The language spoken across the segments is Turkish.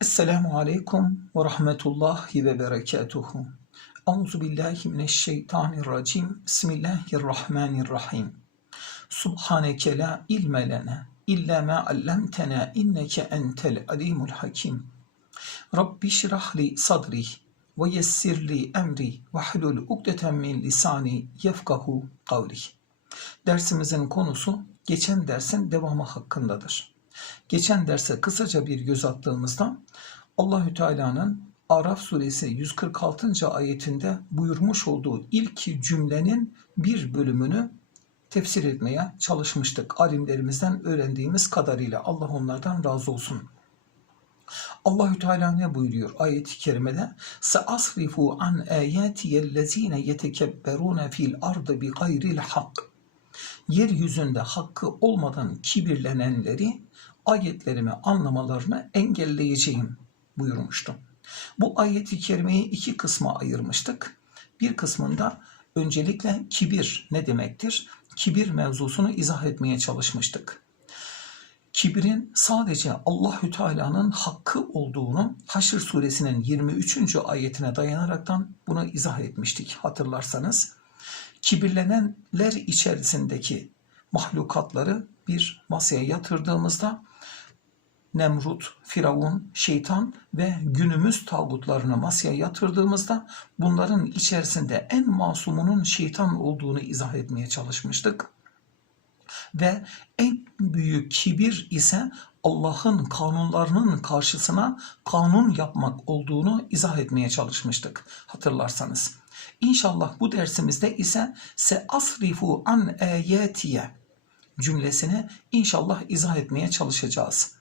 Esselamu Aleyküm ve Rahmetullahi ve Berekatuhu. Euzu billahi mineşşeytanirracim. Bismillahirrahmanirrahim. Subhaneke la ilme lena illa ma allamtena inneke entel alimul hakim. Rabbi şrah li sadri ve yessir li emri ve hlul ukdeten min lisani yefkahu kavli. Dersimizin konusu geçen dersin devamı hakkındadır. Geçen derse kısaca bir göz attığımızda Allahü Teala'nın Araf suresi 146. ayetinde buyurmuş olduğu ilk cümlenin bir bölümünü tefsir etmeye çalışmıştık. Alimlerimizden öğrendiğimiz kadarıyla Allah onlardan razı olsun. Allahü Teala ne buyuruyor ayet-i kerimede? Sa'asrifu an ayatiyellezine yetekebberune fil ardı bi gayril hak. Yeryüzünde hakkı olmadan kibirlenenleri ayetlerimi anlamalarını engelleyeceğim buyurmuştu. Bu ayeti kerimeyi iki kısma ayırmıştık. Bir kısmında öncelikle kibir ne demektir? Kibir mevzusunu izah etmeye çalışmıştık. Kibirin sadece Allahü Teala'nın hakkı olduğunu Haşr suresinin 23. ayetine dayanaraktan bunu izah etmiştik hatırlarsanız. Kibirlenenler içerisindeki mahlukatları bir masaya yatırdığımızda Nemrut, Firavun, şeytan ve günümüz tağutlarını masaya yatırdığımızda bunların içerisinde en masumunun şeytan olduğunu izah etmeye çalışmıştık. Ve en büyük kibir ise Allah'ın kanunlarının karşısına kanun yapmak olduğunu izah etmeye çalışmıştık hatırlarsanız. İnşallah bu dersimizde ise se asrifu an ayatiye cümlesini inşallah izah etmeye çalışacağız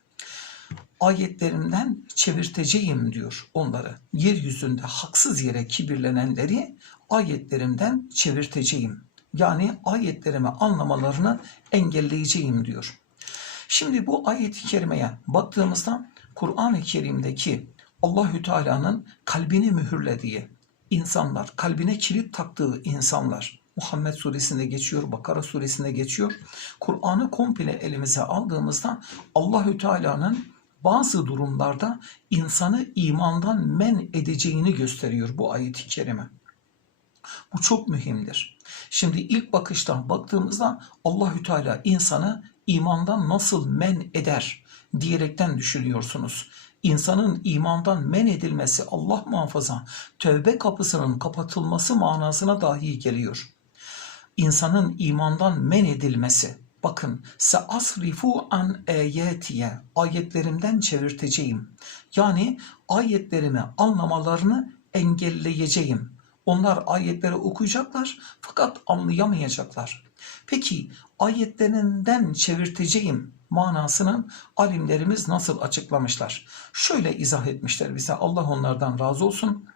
ayetlerimden çevirteceğim diyor onları. Yeryüzünde haksız yere kibirlenenleri ayetlerimden çevirteceğim. Yani ayetlerimi anlamalarını engelleyeceğim diyor. Şimdi bu ayet-i kerimeye baktığımızda Kur'an-ı Kerim'deki Allahü Teala'nın kalbini mühürlediği insanlar, kalbine kilit taktığı insanlar, Muhammed suresinde geçiyor, Bakara suresinde geçiyor. Kur'an'ı komple elimize aldığımızda Allahü Teala'nın bazı durumlarda insanı imandan men edeceğini gösteriyor bu ayet-i kerime. Bu çok mühimdir. Şimdi ilk bakıştan baktığımızda Allahü Teala insanı imandan nasıl men eder diyerekten düşünüyorsunuz. İnsanın imandan men edilmesi Allah muhafaza tövbe kapısının kapatılması manasına dahi geliyor. İnsanın imandan men edilmesi Bakın se asrifu an ayetiye ayetlerimden çevirteceğim. Yani ayetlerimi anlamalarını engelleyeceğim. Onlar ayetleri okuyacaklar fakat anlayamayacaklar. Peki ayetlerinden çevirteceğim manasını alimlerimiz nasıl açıklamışlar? Şöyle izah etmişler bize Allah onlardan razı olsun.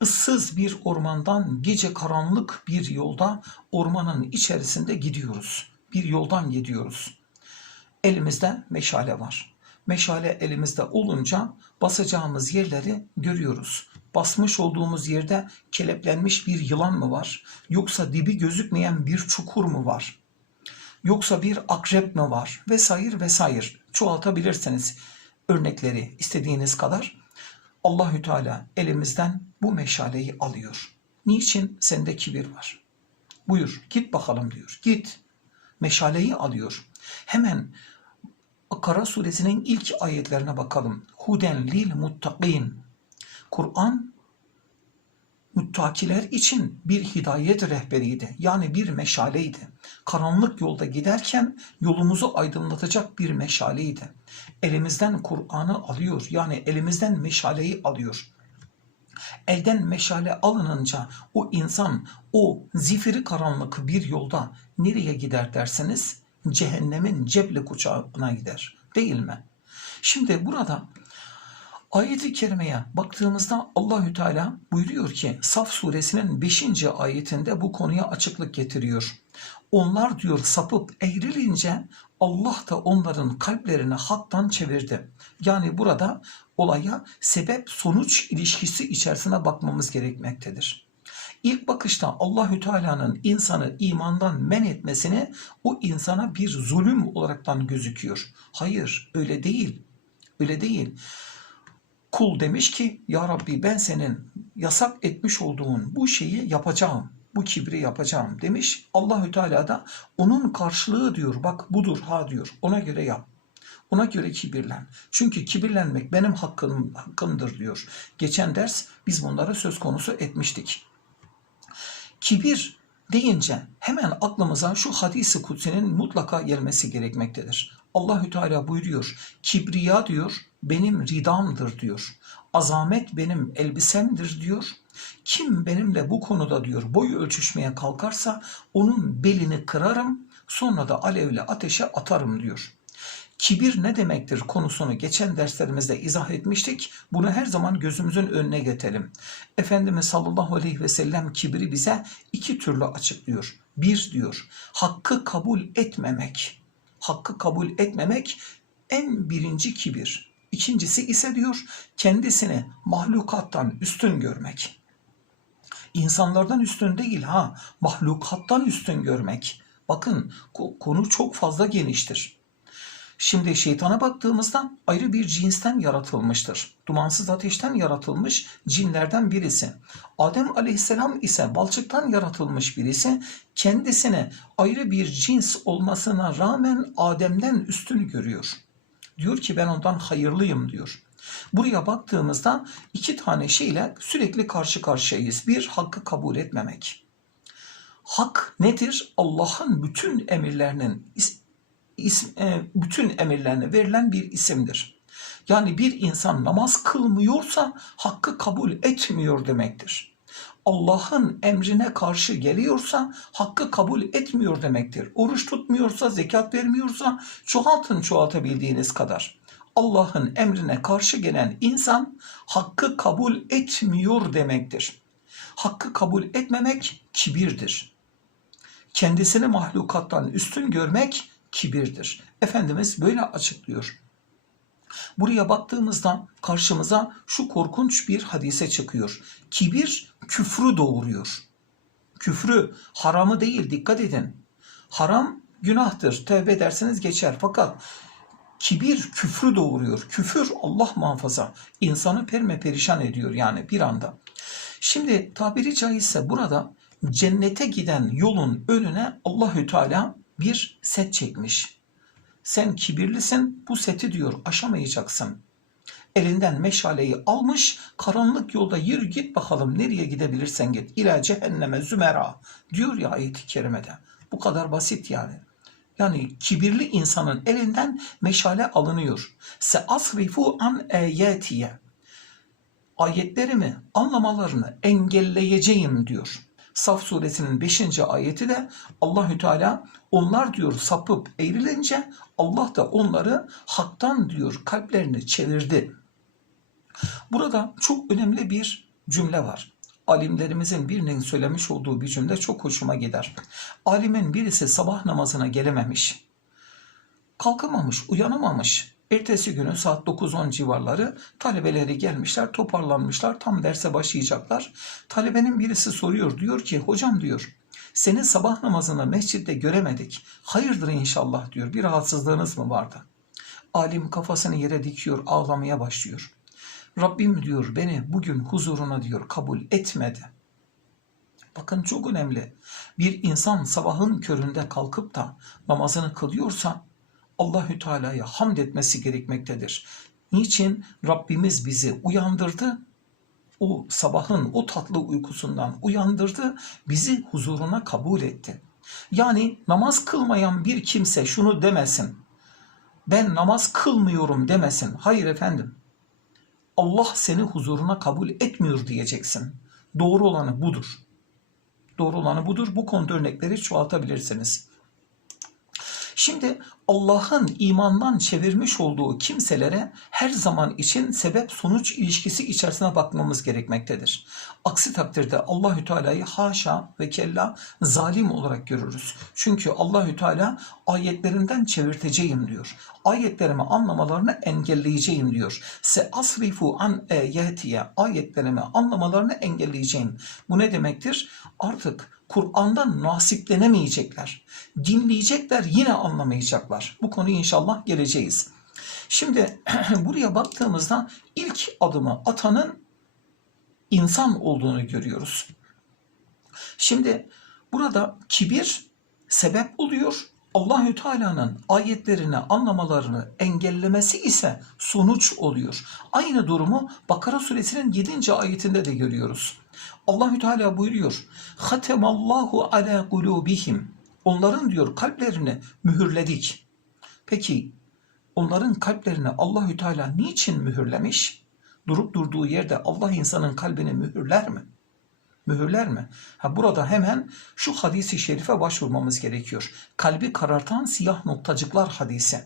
Issız bir ormandan gece karanlık bir yolda ormanın içerisinde gidiyoruz bir yoldan gidiyoruz. Elimizde meşale var. Meşale elimizde olunca basacağımız yerleri görüyoruz. Basmış olduğumuz yerde keleplenmiş bir yılan mı var? Yoksa dibi gözükmeyen bir çukur mu var? Yoksa bir akrep mi var? Vesaire vesaire. Çoğaltabilirsiniz örnekleri istediğiniz kadar. Allahü Teala elimizden bu meşaleyi alıyor. Niçin? Sende kibir var. Buyur git bakalım diyor. Git meşaleyi alıyor. Hemen Kara suresinin ilk ayetlerine bakalım. Huden lil muttakin. Kur'an muttakiler için bir hidayet rehberiydi. Yani bir meşaleydi. Karanlık yolda giderken yolumuzu aydınlatacak bir meşaleydi. Elimizden Kur'an'ı alıyor. Yani elimizden meşaleyi alıyor. Elden meşale alınınca o insan o zifiri karanlık bir yolda nereye gider derseniz cehennemin ceble kucağına gider değil mi? Şimdi burada ayeti kerimeye baktığımızda Allahü Teala buyuruyor ki Saf suresinin 5. ayetinde bu konuya açıklık getiriyor. Onlar diyor sapıp eğrilince Allah da onların kalplerini haktan çevirdi. Yani burada olaya sebep sonuç ilişkisi içerisine bakmamız gerekmektedir. İlk bakışta Allahü Teala'nın insanı imandan men etmesini o insana bir zulüm olaraktan gözüküyor. Hayır, öyle değil. Öyle değil. Kul demiş ki ya Rabbi ben senin yasak etmiş olduğun bu şeyi yapacağım. Bu kibri yapacağım demiş. Allahü Teala da onun karşılığı diyor. Bak budur ha diyor. Ona göre yap. Ona göre kibirlen. Çünkü kibirlenmek benim hakkım, hakkımdır diyor. Geçen ders biz bunları söz konusu etmiştik. Kibir deyince hemen aklımıza şu hadisi kutsinin mutlaka gelmesi gerekmektedir. Allahü Teala buyuruyor. Kibriya diyor benim ridamdır diyor. Azamet benim elbisemdir diyor. Kim benimle bu konuda diyor boyu ölçüşmeye kalkarsa onun belini kırarım sonra da alevle ateşe atarım diyor. Kibir ne demektir konusunu geçen derslerimizde izah etmiştik. Bunu her zaman gözümüzün önüne getirelim. Efendimiz sallallahu aleyhi ve sellem kibri bize iki türlü açıklıyor. Bir diyor, hakkı kabul etmemek. Hakkı kabul etmemek en birinci kibir. İkincisi ise diyor, kendisini mahlukattan üstün görmek. İnsanlardan üstün değil ha, mahlukattan üstün görmek. Bakın konu çok fazla geniştir. Şimdi şeytana baktığımızda ayrı bir cinsten yaratılmıştır. Dumansız ateşten yaratılmış cinlerden birisi. Adem aleyhisselam ise balçıktan yaratılmış birisi. Kendisine ayrı bir cins olmasına rağmen Adem'den üstün görüyor. Diyor ki ben ondan hayırlıyım diyor. Buraya baktığımızda iki tane şeyle sürekli karşı karşıyayız. Bir, hakkı kabul etmemek. Hak nedir? Allah'ın bütün emirlerinin isim, e, bütün emirlerine verilen bir isimdir. Yani bir insan namaz kılmıyorsa hakkı kabul etmiyor demektir. Allah'ın emrine karşı geliyorsa hakkı kabul etmiyor demektir. Oruç tutmuyorsa, zekat vermiyorsa çoğaltın çoğaltabildiğiniz kadar. Allah'ın emrine karşı gelen insan hakkı kabul etmiyor demektir. Hakkı kabul etmemek kibirdir. Kendisini mahlukattan üstün görmek kibirdir. Efendimiz böyle açıklıyor. Buraya baktığımızda karşımıza şu korkunç bir hadise çıkıyor. Kibir küfrü doğuruyor. Küfrü, haramı değil dikkat edin. Haram günahtır. Tevbe ederseniz geçer. Fakat kibir küfrü doğuruyor. Küfür Allah muhafaza insanı perme perişan ediyor yani bir anda. Şimdi tabiri caizse burada cennete giden yolun önüne Allahü Teala bir set çekmiş. Sen kibirlisin bu seti diyor aşamayacaksın. Elinden meşaleyi almış karanlık yolda yürü git bakalım nereye gidebilirsen git. İlâ cehenneme zümera diyor ya ayet-i kerimede. Bu kadar basit yani. Yani kibirli insanın elinden meşale alınıyor. Se asrifu an eyetiye. Ayetlerimi anlamalarını engelleyeceğim diyor. Saf suresinin 5. ayeti de Allahü Teala onlar diyor sapıp eğrilince Allah da onları haktan diyor kalplerini çevirdi. Burada çok önemli bir cümle var. Alimlerimizin birinin söylemiş olduğu bir cümle çok hoşuma gider. Alimin birisi sabah namazına gelememiş. Kalkamamış, uyanamamış. Ertesi günü saat 9-10 civarları talebeleri gelmişler, toparlanmışlar, tam derse başlayacaklar. Talebenin birisi soruyor, diyor ki hocam diyor, seni sabah namazında mescitte göremedik. Hayırdır inşallah diyor, bir rahatsızlığınız mı vardı? Alim kafasını yere dikiyor, ağlamaya başlıyor. Rabbim diyor beni bugün huzuruna diyor kabul etmedi. Bakın çok önemli. Bir insan sabahın köründe kalkıp da namazını kılıyorsa Allahü Teala'ya hamd etmesi gerekmektedir. Niçin? Rabbimiz bizi uyandırdı. O sabahın o tatlı uykusundan uyandırdı. Bizi huzuruna kabul etti. Yani namaz kılmayan bir kimse şunu demesin. Ben namaz kılmıyorum demesin. Hayır efendim. Allah seni huzuruna kabul etmiyor diyeceksin. Doğru olanı budur. Doğru olanı budur. Bu konuda örnekleri çoğaltabilirsiniz. Şimdi Allah'ın imandan çevirmiş olduğu kimselere her zaman için sebep sonuç ilişkisi içerisine bakmamız gerekmektedir. Aksi takdirde Allahü Teala'yı haşa ve kella zalim olarak görürüz. Çünkü Allahü Teala ayetlerinden çevirteceğim diyor. Ayetlerimi anlamalarını engelleyeceğim diyor. Se asrifu an eyetiye ayetlerimi anlamalarını engelleyeceğim. Bu ne demektir? Artık Kur'an'dan nasiplenemeyecekler. Dinleyecekler yine anlamayacaklar. Bu konuyu inşallah geleceğiz. Şimdi buraya baktığımızda ilk adımı atanın insan olduğunu görüyoruz. Şimdi burada kibir sebep oluyor. Allahü Teala'nın ayetlerini anlamalarını engellemesi ise sonuç oluyor. Aynı durumu Bakara suresinin 7. ayetinde de görüyoruz. Allahü Teala buyuruyor. Hatemallahu ala kulubihim. Onların diyor kalplerini mühürledik. Peki onların kalplerini Allahü Teala niçin mühürlemiş? Durup durduğu yerde Allah insanın kalbini mühürler mi? Mühürler mi? Ha burada hemen şu hadisi şerife başvurmamız gerekiyor. Kalbi karartan siyah noktacıklar hadisi.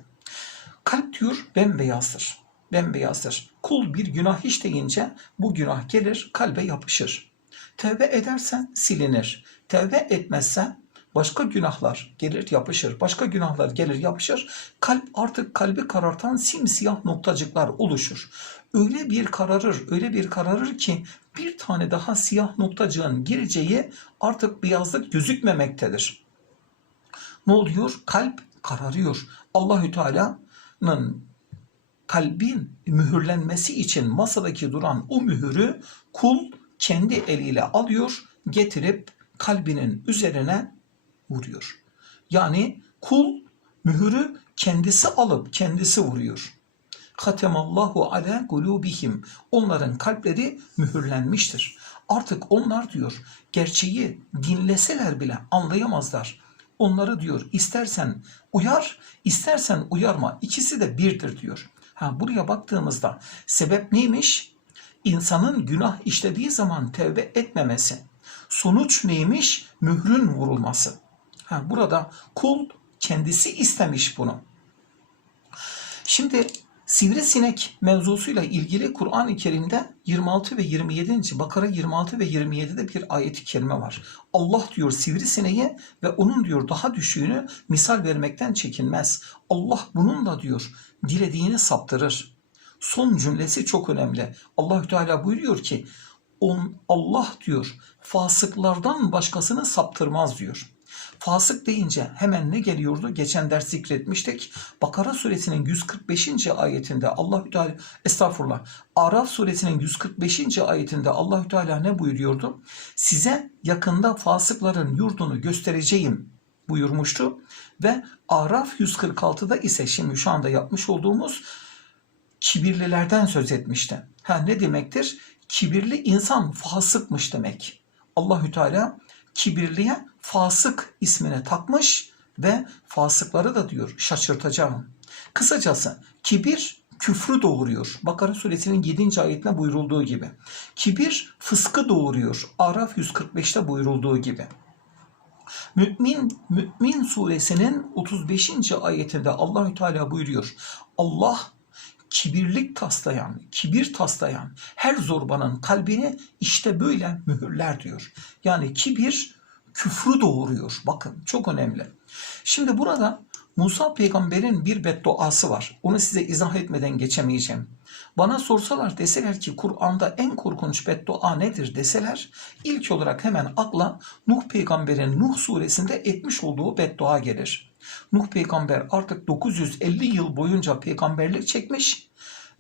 Kalp diyor bembeyazdır. Bembeyazdır. Kul bir günah işleyince bu günah gelir kalbe yapışır. Tevbe edersen silinir. Tevbe etmezsen başka günahlar gelir yapışır. Başka günahlar gelir yapışır. Kalp artık kalbi karartan simsiyah noktacıklar oluşur. Öyle bir kararır, öyle bir kararır ki bir tane daha siyah noktacığın gireceği artık beyazlık gözükmemektedir. Ne oluyor? Kalp kararıyor. Allahü Teala'nın kalbin mühürlenmesi için masadaki duran o mühürü kul kendi eliyle alıyor, getirip kalbinin üzerine vuruyor. Yani kul mühürü kendisi alıp kendisi vuruyor. Katemallahu ala kulubihim. Onların kalpleri mühürlenmiştir. Artık onlar diyor gerçeği dinleseler bile anlayamazlar. Onları diyor istersen uyar, istersen uyarma. İkisi de birdir diyor. Ha buraya baktığımızda sebep neymiş? İnsanın günah işlediği zaman tevbe etmemesi. Sonuç neymiş? Mührün vurulması. Ha burada kul kendisi istemiş bunu. Şimdi sivrisinek mevzusuyla ilgili Kur'an-ı Kerim'de 26 ve 27. Bakara 26 ve 27'de bir ayet-i kerime var. Allah diyor sivrisineği ve onun diyor daha düşüğünü misal vermekten çekinmez. Allah bununla diyor dilediğini saptırır. Son cümlesi çok önemli. Allahü Teala buyuruyor ki on, Allah diyor fasıklardan başkasını saptırmaz diyor. Fasık deyince hemen ne geliyordu? Geçen ders zikretmiştik. Bakara suresinin 145. ayetinde Allahü Teala estağfurullah. Araf suresinin 145. ayetinde Allahü Teala ne buyuruyordu? Size yakında fasıkların yurdunu göstereceğim buyurmuştu ve Araf 146'da ise şimdi şu anda yapmış olduğumuz kibirlilerden söz etmişti. Ha ne demektir? Kibirli insan fasıkmış demek. Allahü Teala kibirliye fasık ismini takmış ve fasıkları da diyor şaşırtacağım. Kısacası kibir küfrü doğuruyor. Bakara suresinin 7. ayetine buyurulduğu gibi. Kibir fıskı doğuruyor. Araf 145'te buyurulduğu gibi. Mümin Mümin suresinin 35. ayetinde Allahü Teala buyuruyor. Allah kibirlik taslayan, kibir taslayan her zorbanın kalbini işte böyle mühürler diyor. Yani kibir küfrü doğuruyor. Bakın çok önemli. Şimdi burada Musa peygamberin bir bedduası var. Onu size izah etmeden geçemeyeceğim. Bana sorsalar deseler ki Kur'an'da en korkunç beddua nedir deseler ilk olarak hemen akla Nuh peygamberin Nuh suresinde etmiş olduğu beddua gelir. Nuh peygamber artık 950 yıl boyunca peygamberlik çekmiş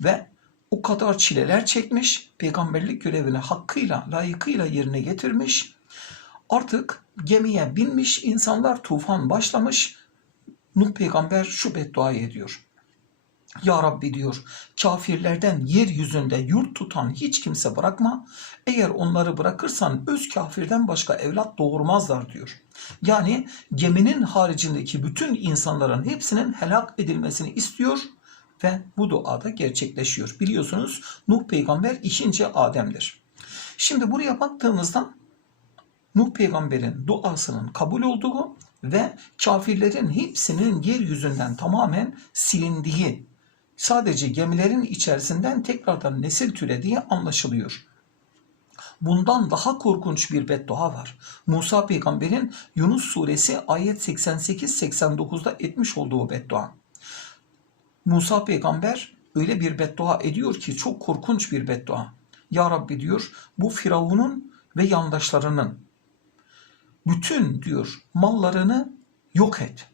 ve o kadar çileler çekmiş, peygamberlik görevini hakkıyla, layıkıyla yerine getirmiş. Artık gemiye binmiş insanlar tufan başlamış. Nuh peygamber şu bedduayı ediyor. Ya Rabbi diyor, kafirlerden yeryüzünde yurt tutan hiç kimse bırakma. Eğer onları bırakırsan öz kafirden başka evlat doğurmazlar diyor. Yani geminin haricindeki bütün insanların hepsinin helak edilmesini istiyor ve bu duada gerçekleşiyor. Biliyorsunuz Nuh peygamber ikinci Adem'dir. Şimdi buraya baktığımızda Nuh peygamberin duasının kabul olduğu ve kafirlerin hepsinin yeryüzünden tamamen silindiği, sadece gemilerin içerisinden tekrardan nesil türediği anlaşılıyor. Bundan daha korkunç bir beddua var. Musa peygamberin Yunus suresi ayet 88-89'da etmiş olduğu beddua. Musa peygamber öyle bir beddua ediyor ki çok korkunç bir beddua. Ya Rabbi diyor bu Firavun'un ve yandaşlarının bütün diyor mallarını yok et.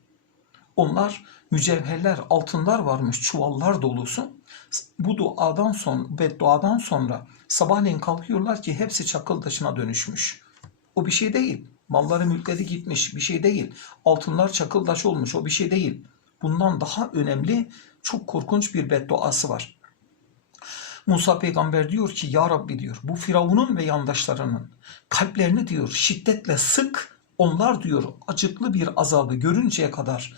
Onlar mücevherler, altınlar varmış çuvallar dolusu. Bu duadan son ve duadan sonra sabahleyin kalkıyorlar ki hepsi çakıl taşına dönüşmüş. O bir şey değil. Malları mülkleri gitmiş bir şey değil. Altınlar çakıl taş olmuş o bir şey değil. Bundan daha önemli çok korkunç bir bedduası var. Musa peygamber diyor ki ya Rabbi diyor bu Firavun'un ve yandaşlarının kalplerini diyor şiddetle sık onlar diyor acıklı bir azabı görünceye kadar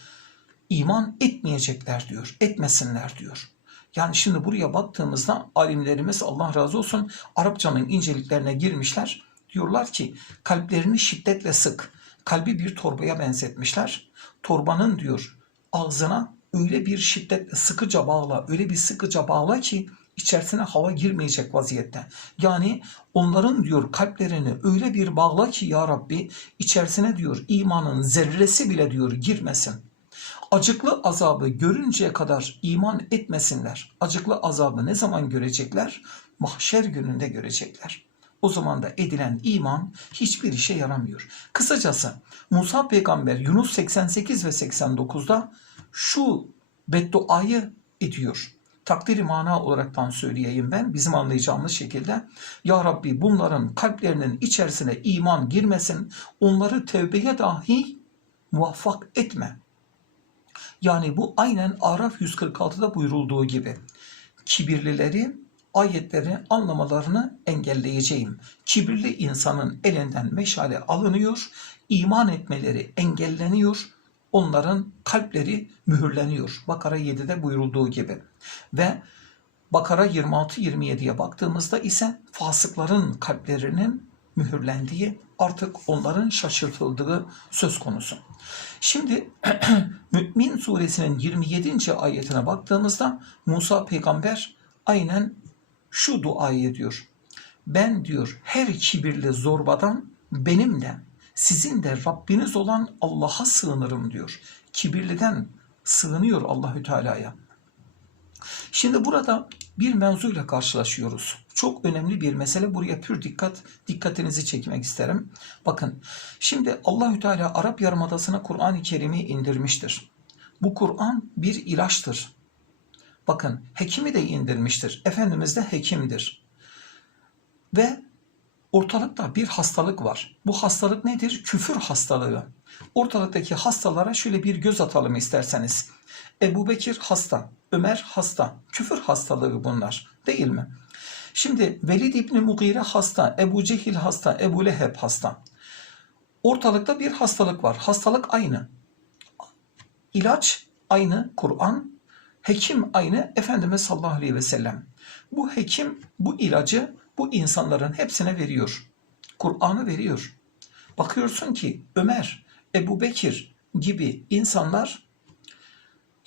iman etmeyecekler diyor. Etmesinler diyor. Yani şimdi buraya baktığımızda alimlerimiz Allah razı olsun Arapçanın inceliklerine girmişler. Diyorlar ki kalplerini şiddetle sık. Kalbi bir torbaya benzetmişler. Torbanın diyor ağzına öyle bir şiddetle sıkıca bağla, öyle bir sıkıca bağla ki içerisine hava girmeyecek vaziyette. Yani onların diyor kalplerini öyle bir bağla ki ya Rabbi içerisine diyor imanın zerresi bile diyor girmesin. Acıklı azabı görünceye kadar iman etmesinler. Acıklı azabı ne zaman görecekler? Mahşer gününde görecekler. O zaman da edilen iman hiçbir işe yaramıyor. Kısacası Musa peygamber Yunus 88 ve 89'da şu bedduayı ediyor. Takdiri mana olaraktan söyleyeyim ben bizim anlayacağımız şekilde. Ya Rabbi bunların kalplerinin içerisine iman girmesin, onları tevbeye dahi muvaffak etme. Yani bu aynen Araf 146'da buyurulduğu gibi. Kibirlileri ayetleri anlamalarını engelleyeceğim. Kibirli insanın elinden meşale alınıyor, iman etmeleri engelleniyor, onların kalpleri mühürleniyor. Bakara 7'de buyurulduğu gibi. Ve Bakara 26-27'ye baktığımızda ise fasıkların kalplerinin mühürlendiği, artık onların şaşırtıldığı söz konusu. Şimdi Mü'min suresinin 27. ayetine baktığımızda Musa peygamber aynen şu duayı ediyor. Ben diyor her kibirli zorbadan benim de sizin de Rabbiniz olan Allah'a sığınırım diyor. Kibirliden sığınıyor Allahü Teala'ya. Şimdi burada bir mevzuyla karşılaşıyoruz. Çok önemli bir mesele. Buraya pür dikkat dikkatinizi çekmek isterim. Bakın şimdi Allahü Teala Arap Yarımadası'na Kur'an-ı Kerim'i indirmiştir. Bu Kur'an bir ilaçtır. Bakın hekimi de indirmiştir. Efendimiz de hekimdir. Ve ortalıkta bir hastalık var. Bu hastalık nedir? Küfür hastalığı. Ortalıktaki hastalara şöyle bir göz atalım isterseniz. Ebu Bekir hasta, Ömer hasta. Küfür hastalığı bunlar değil mi? Şimdi Velid İbni Mugire hasta, Ebu Cehil hasta, Ebu Leheb hasta. Ortalıkta bir hastalık var. Hastalık aynı. İlaç aynı Kur'an, hekim aynı Efendimiz sallallahu aleyhi ve sellem. Bu hekim bu ilacı bu insanların hepsine veriyor. Kur'an'ı veriyor. Bakıyorsun ki Ömer, Ebu Bekir gibi insanlar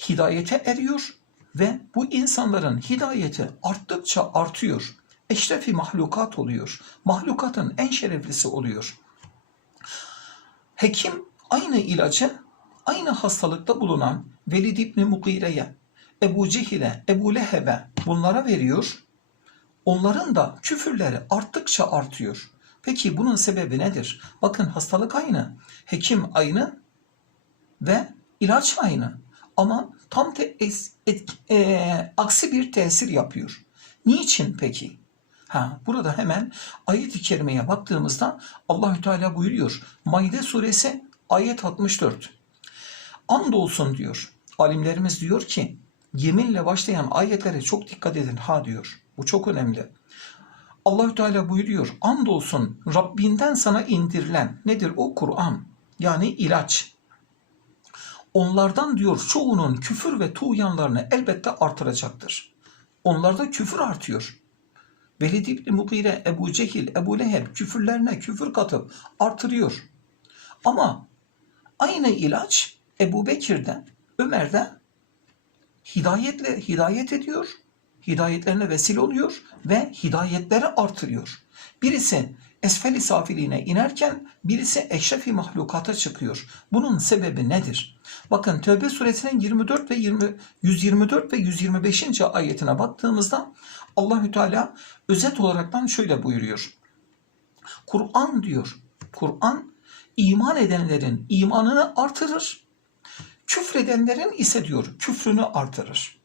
hidayete eriyor ve bu insanların hidayeti arttıkça artıyor. Eşrefi mahlukat oluyor. Mahlukatın en şereflisi oluyor. Hekim aynı ilacı aynı hastalıkta bulunan Velid İbni Mugire'ye, Ebu Cehil'e, Ebu Leheb'e bunlara veriyor. Onların da küfürleri arttıkça artıyor. Peki bunun sebebi nedir? Bakın hastalık aynı, hekim aynı ve ilaç aynı. Ama tam te, es, et, e, aksi bir tesir yapıyor. Niçin peki? Ha, burada hemen ayet-i kerimeye baktığımızda Allahü Teala buyuruyor. Maide suresi ayet 64. Andolsun diyor. Alimlerimiz diyor ki yeminle başlayan ayetlere çok dikkat edin ha diyor. Bu çok önemli. Allahü Teala buyuruyor. Andolsun Rabbinden sana indirilen nedir o Kur'an? Yani ilaç. Onlardan diyor çoğunun küfür ve tuğyanlarını elbette artıracaktır. Onlarda küfür artıyor. Velid İbni Mugire, Ebu Cehil, Ebu Leheb küfürlerine küfür katıp artırıyor. Ama aynı ilaç Ebu Bekir'de, Ömer'de hidayetle hidayet ediyor, hidayetlerine vesile oluyor ve hidayetleri artırıyor. Birisi esfel-i safiliğine inerken birisi eşrefi mahlukata çıkıyor. Bunun sebebi nedir? Bakın Tövbe suresinin 24 ve 20, 124 ve 125. ayetine baktığımızda Allahü Teala özet olaraktan şöyle buyuruyor. Kur'an diyor. Kur'an iman edenlerin imanını artırır. Küfredenlerin ise diyor küfrünü artırır.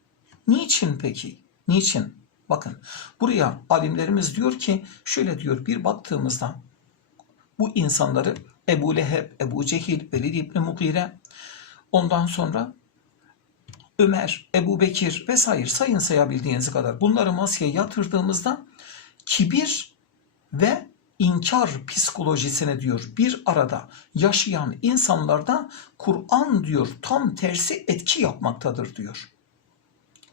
Niçin peki? Niçin? Bakın buraya alimlerimiz diyor ki şöyle diyor bir baktığımızda bu insanları Ebu Leheb, Ebu Cehil, Velid İbni Mugire ondan sonra Ömer, Ebu Bekir vesaire sayın sayabildiğiniz kadar bunları masaya yatırdığımızda kibir ve inkar psikolojisine diyor bir arada yaşayan insanlarda Kur'an diyor tam tersi etki yapmaktadır diyor.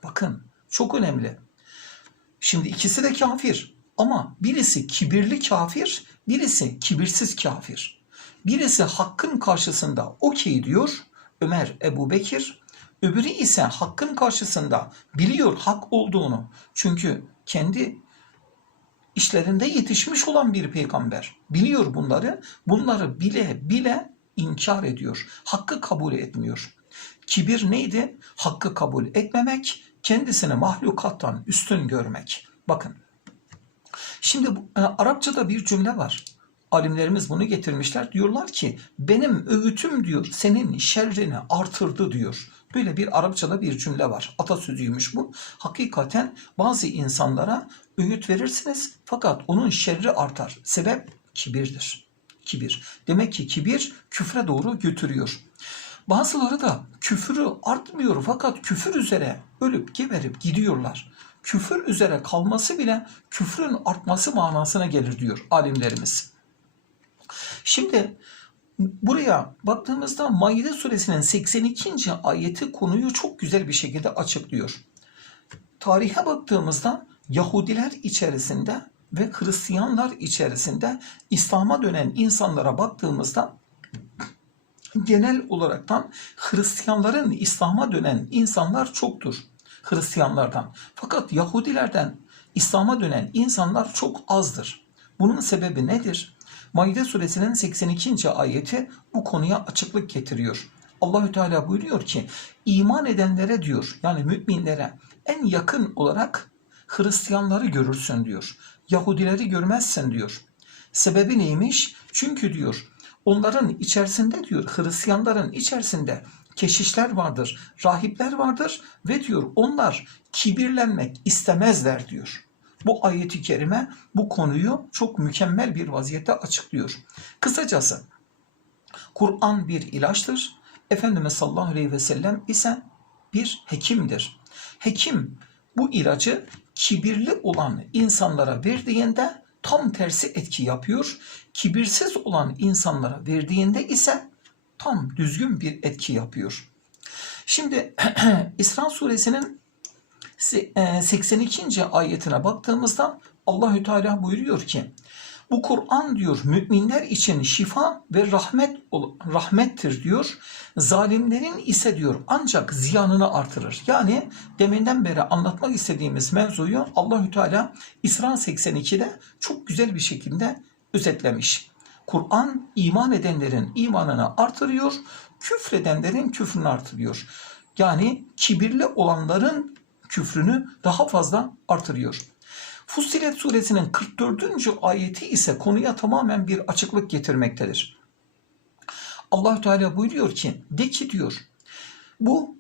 Bakın çok önemli. Şimdi ikisi de kafir ama birisi kibirli kafir, birisi kibirsiz kafir. Birisi hakkın karşısında okey diyor Ömer Ebu Bekir, öbürü ise hakkın karşısında biliyor hak olduğunu. Çünkü kendi işlerinde yetişmiş olan bir peygamber. Biliyor bunları. Bunları bile bile inkar ediyor. Hakkı kabul etmiyor. Kibir neydi? Hakkı kabul etmemek, kendisini mahlukattan üstün görmek. Bakın. Şimdi bu, e, Arapçada bir cümle var. Alimlerimiz bunu getirmişler. Diyorlar ki benim öğütüm diyor senin şerrini artırdı diyor. Böyle bir Arapçada bir cümle var. Atasözüymüş bu. Hakikaten bazı insanlara öğüt verirsiniz fakat onun şerri artar. Sebep kibirdir. Kibir. Demek ki kibir küfre doğru götürüyor. Bazıları da küfürü artmıyor fakat küfür üzere ölüp geberip gidiyorlar. Küfür üzere kalması bile küfrün artması manasına gelir diyor alimlerimiz. Şimdi buraya baktığımızda Maide suresinin 82. ayeti konuyu çok güzel bir şekilde açıklıyor. Tarihe baktığımızda Yahudiler içerisinde ve Hristiyanlar içerisinde İslam'a dönen insanlara baktığımızda genel olaraktan Hristiyanların İslam'a dönen insanlar çoktur. Hristiyanlardan. Fakat Yahudilerden İslam'a dönen insanlar çok azdır. Bunun sebebi nedir? Maide suresinin 82. ayeti bu konuya açıklık getiriyor. Allahü Teala buyuruyor ki iman edenlere diyor yani müminlere en yakın olarak Hristiyanları görürsün diyor. Yahudileri görmezsin diyor. Sebebi neymiş? Çünkü diyor onların içerisinde diyor Hristiyanların içerisinde keşişler vardır, rahipler vardır ve diyor onlar kibirlenmek istemezler diyor. Bu ayeti kerime bu konuyu çok mükemmel bir vaziyette açıklıyor. Kısacası Kur'an bir ilaçtır. Efendimiz sallallahu aleyhi ve sellem ise bir hekimdir. Hekim bu ilacı kibirli olan insanlara verdiğinde tam tersi etki yapıyor. Kibirsiz olan insanlara verdiğinde ise tam düzgün bir etki yapıyor. Şimdi İsra suresinin 82. ayetine baktığımızda Allahü Teala buyuruyor ki bu Kur'an diyor müminler için şifa ve rahmet rahmettir diyor. Zalimlerin ise diyor ancak ziyanını artırır. Yani deminden beri anlatmak istediğimiz mevzuyu Allahü Teala İsra 82'de çok güzel bir şekilde özetlemiş. Kur'an iman edenlerin imanını artırıyor, küfredenlerin küfrünü artırıyor. Yani kibirli olanların küfrünü daha fazla artırıyor. Fussilet suresinin 44. ayeti ise konuya tamamen bir açıklık getirmektedir. Allahü Teala buyuruyor ki de ki diyor bu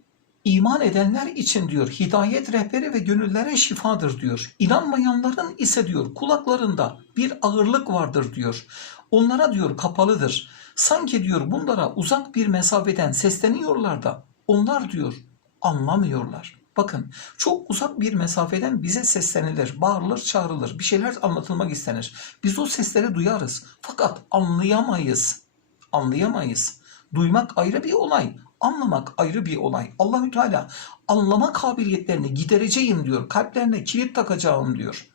iman edenler için diyor hidayet rehberi ve gönüllere şifadır diyor. İnanmayanların ise diyor kulaklarında bir ağırlık vardır diyor. Onlara diyor kapalıdır. Sanki diyor bunlara uzak bir mesafeden sesleniyorlar da onlar diyor anlamıyorlar. Bakın çok uzak bir mesafeden bize seslenilir, bağırılır, çağrılır, bir şeyler anlatılmak istenir. Biz o sesleri duyarız fakat anlayamayız. Anlayamayız. Duymak ayrı bir olay, anlamak ayrı bir olay. Allahü Teala anlama kabiliyetlerini gidereceğim diyor. Kalplerine kilit takacağım diyor.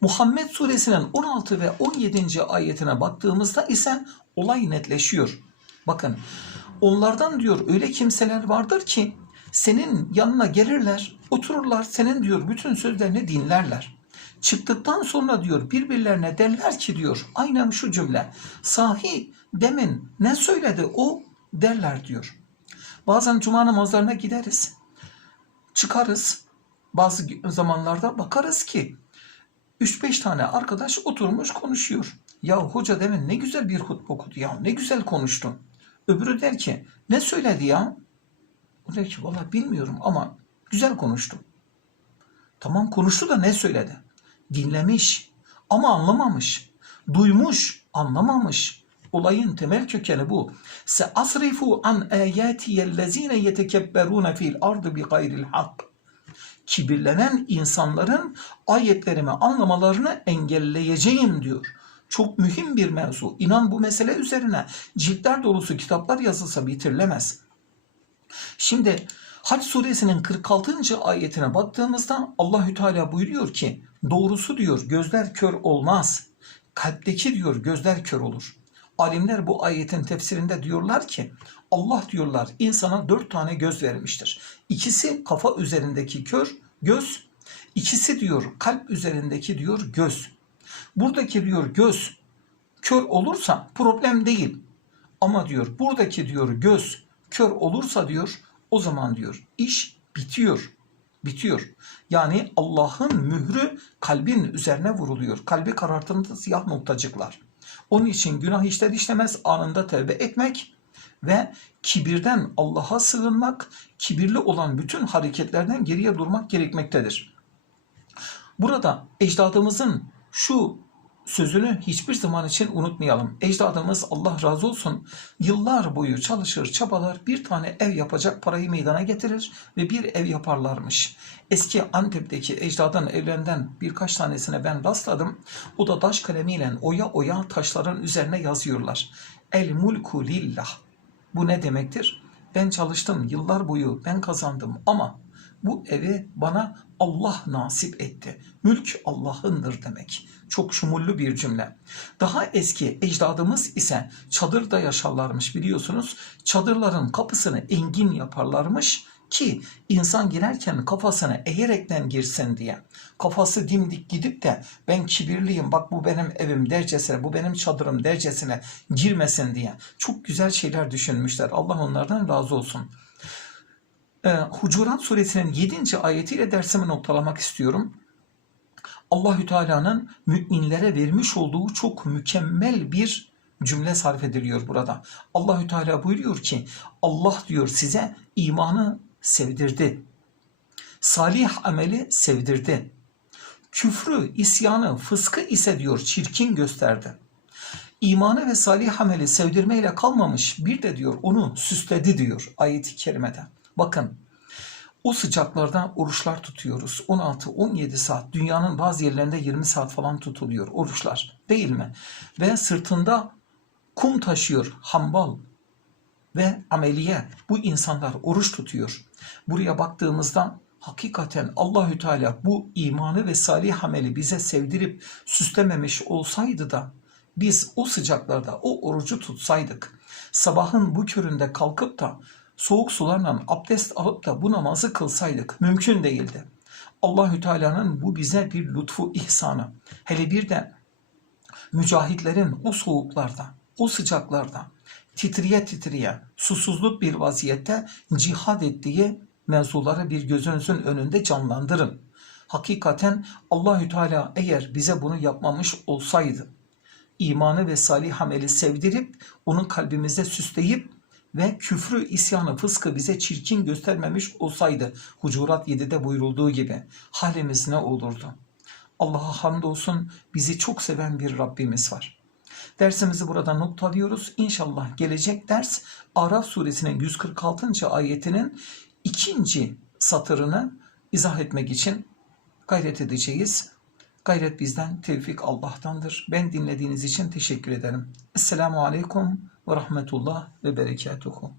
Muhammed suresinin 16 ve 17. ayetine baktığımızda ise olay netleşiyor. Bakın onlardan diyor öyle kimseler vardır ki senin yanına gelirler, otururlar, senin diyor bütün sözlerini dinlerler. Çıktıktan sonra diyor birbirlerine derler ki diyor aynen şu cümle. Sahi demin ne söyledi o derler diyor. Bazen cuma namazlarına gideriz. Çıkarız. Bazı zamanlarda bakarız ki 3-5 tane arkadaş oturmuş konuşuyor. Ya hoca demin ne güzel bir hutbe okudu ya ne güzel konuştun. Öbürü der ki ne söyledi ya? Ki valla bilmiyorum ama güzel konuştu. Tamam konuştu da ne söyledi? Dinlemiş ama anlamamış. Duymuş, anlamamış. Olayın temel kökeni bu. Se asrifu an ayatiyellezine yetekebberune fil ardı bi gayril hak. Kibirlenen insanların ayetlerimi anlamalarını engelleyeceğim diyor. Çok mühim bir mevzu. İnan bu mesele üzerine ciltler dolusu kitaplar yazılsa bitirilemez. Şimdi Hac suresinin 46. ayetine baktığımızda Allahü Teala buyuruyor ki doğrusu diyor gözler kör olmaz. Kalpteki diyor gözler kör olur. Alimler bu ayetin tefsirinde diyorlar ki Allah diyorlar insana dört tane göz vermiştir. İkisi kafa üzerindeki kör göz, ikisi diyor kalp üzerindeki diyor göz. Buradaki diyor göz kör olursa problem değil. Ama diyor buradaki diyor göz kör olursa diyor o zaman diyor iş bitiyor. Bitiyor. Yani Allah'ın mührü kalbin üzerine vuruluyor. Kalbi karartında siyah noktacıklar. Onun için günah işler işlemez anında tevbe etmek ve kibirden Allah'a sığınmak, kibirli olan bütün hareketlerden geriye durmak gerekmektedir. Burada ecdadımızın şu sözünü hiçbir zaman için unutmayalım. Ecdadımız Allah razı olsun yıllar boyu çalışır, çabalar bir tane ev yapacak parayı meydana getirir ve bir ev yaparlarmış. Eski Antep'teki ecdadın evlerinden birkaç tanesine ben rastladım. O da taş kalemiyle oya oya taşların üzerine yazıyorlar. El mulku lillah. Bu ne demektir? Ben çalıştım yıllar boyu ben kazandım ama bu evi bana Allah nasip etti. Mülk Allah'ındır demek. Çok şumullu bir cümle. Daha eski ecdadımız ise çadırda yaşarlarmış biliyorsunuz. Çadırların kapısını engin yaparlarmış ki insan girerken kafasını eğerekten girsin diye. Kafası dimdik gidip de ben kibirliyim bak bu benim evim dercesine bu benim çadırım dercesine girmesin diye. Çok güzel şeyler düşünmüşler. Allah onlardan razı olsun. Ee, Hucurat suresinin 7. ayetiyle dersimi noktalamak istiyorum. Allahü Teala'nın müminlere vermiş olduğu çok mükemmel bir cümle sarf ediliyor burada. Allahü Teala buyuruyor ki Allah diyor size imanı sevdirdi. Salih ameli sevdirdi. Küfrü, isyanı, fıskı ise diyor çirkin gösterdi. İmanı ve salih ameli sevdirmeyle kalmamış bir de diyor onu süsledi diyor ayeti kerimede. Bakın o sıcaklarda oruçlar tutuyoruz. 16-17 saat dünyanın bazı yerlerinde 20 saat falan tutuluyor oruçlar değil mi? Ve sırtında kum taşıyor hambal ve ameliye bu insanlar oruç tutuyor. Buraya baktığımızda hakikaten Allahü Teala bu imanı ve salih ameli bize sevdirip süslememiş olsaydı da biz o sıcaklarda o orucu tutsaydık, sabahın bu köründe kalkıp da soğuk sularla abdest alıp da bu namazı kılsaydık mümkün değildi. Allahü Teala'nın bu bize bir lütfu ihsanı. Hele bir de mücahitlerin o soğuklarda, o sıcaklarda titriye titriye, susuzluk bir vaziyette cihad ettiği mevzuları bir gözünüzün önünde canlandırın. Hakikaten Allahü Teala eğer bize bunu yapmamış olsaydı, imanı ve salih ameli sevdirip onu kalbimizde süsleyip ve küfrü, isyanı, fıskı bize çirkin göstermemiş olsaydı Hucurat 7'de buyurulduğu gibi halimiz ne olurdu? Allah'a hamdolsun bizi çok seven bir Rabbimiz var. Dersimizi burada noktalıyoruz. İnşallah gelecek ders Araf suresinin 146. ayetinin ikinci satırını izah etmek için gayret edeceğiz. Gayret bizden, tevfik Allah'tandır. Ben dinlediğiniz için teşekkür ederim. Esselamu Aleyküm ve Rahmetullah ve Berekatuhu.